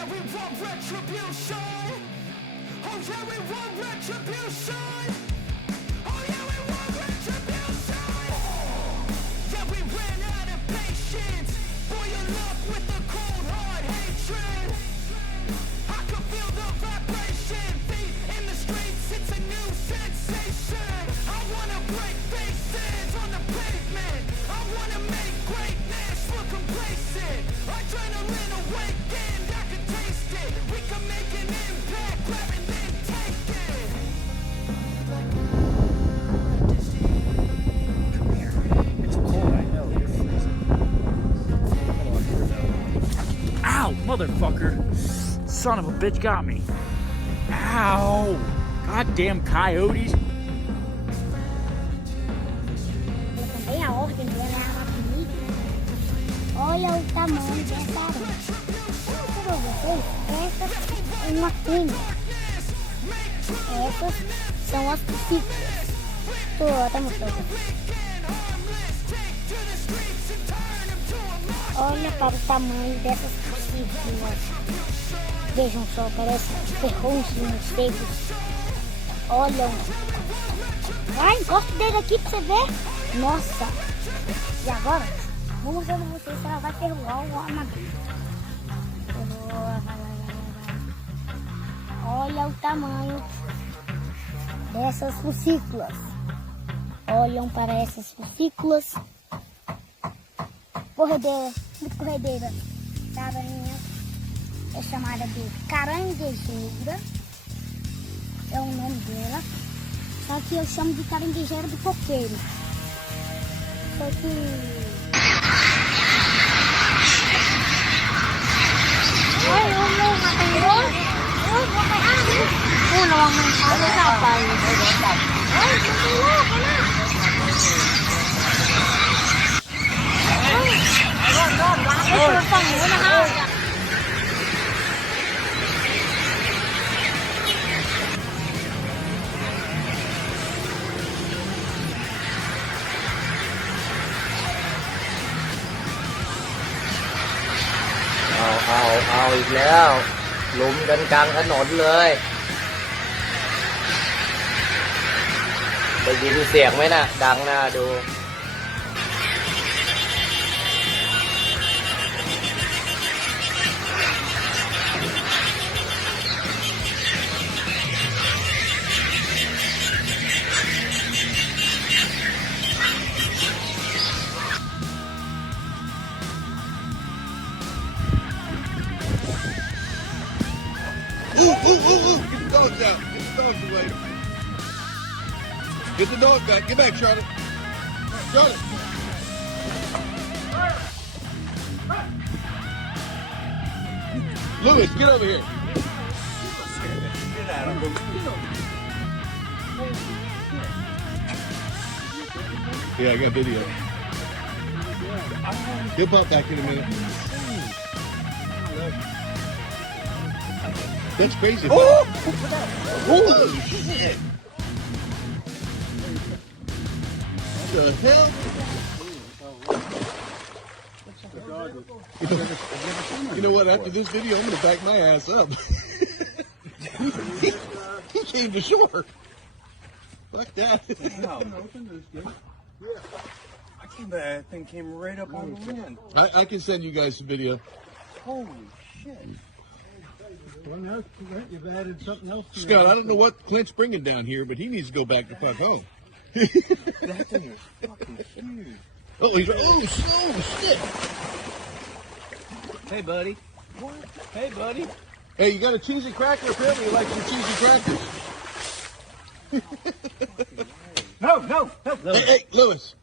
yeah, we want retribution. Oh yeah, we want retribution. Oh yeah, we want retribution. Yeah, we ran out of patience. Boil up with the cold hard hatred. I can feel the vibration. Feet in the streets, it's a new sensation. I wanna break faces on the pavement. I wanna make greatness look complacent. Adrenaline awakened, I can taste it. We can make an impact, grab and then take it. Come here. It's cold, I know. You're freezing. Ow, motherfucker. Son of a bitch got me. Ow. Goddamn coyotes. Também a ordem dela é uma comida. Olha o tamanho dessa aranha. Para vocês, essa é uma fêmea. Essas são as psíquicas. Estou até mostrando. Olha para o tamanho dessas psíquicas. Vejam só, parece ferrões de morcegos. Olham. Vai, encosta dele aqui pra você ver. Nossa. E agora, vou mostrar pra vocês se ela vai ferroar o armador. Olha o tamanho dessas fucículas. Olham para essas fucículas. Corredeira, muito corredeira. A aranha é chamada de caranguejeira. É o nome dela. Só que eu chamo de caranguejeira do coqueiro. Só que... Oi, o meu matangol. Não, a mãe fala rapaz. Oi, não louco, né?เอาอีกแล้วลุมกันกลางถนนเลยได้ยินเสียงไหมน่ะดังน่าดูOoh, get the dogs out. Get the dogs away. Get the dog back. Get back, Charlotte. Charlotte. Louis, get over here. Yeah, I got video. He'll pop back in a minute. That's crazy. Oh! Holy shit! What the hell? You know what? After this video, I'm going to back my ass up. He came to shore. Fuck that. That thing came right up on the land. I can send you guys some video. Holy shit. Well, now you've added something else. Scott, I don't know what Clint's bringing down here, but he needs to go back to fuck home. That thing is fucking huge. Oh, he's shit. Hey buddy. What? Hey buddy. Hey, you got a cheesy cracker? Apparently you like some cheesy crackers. No. Hey, Lewis.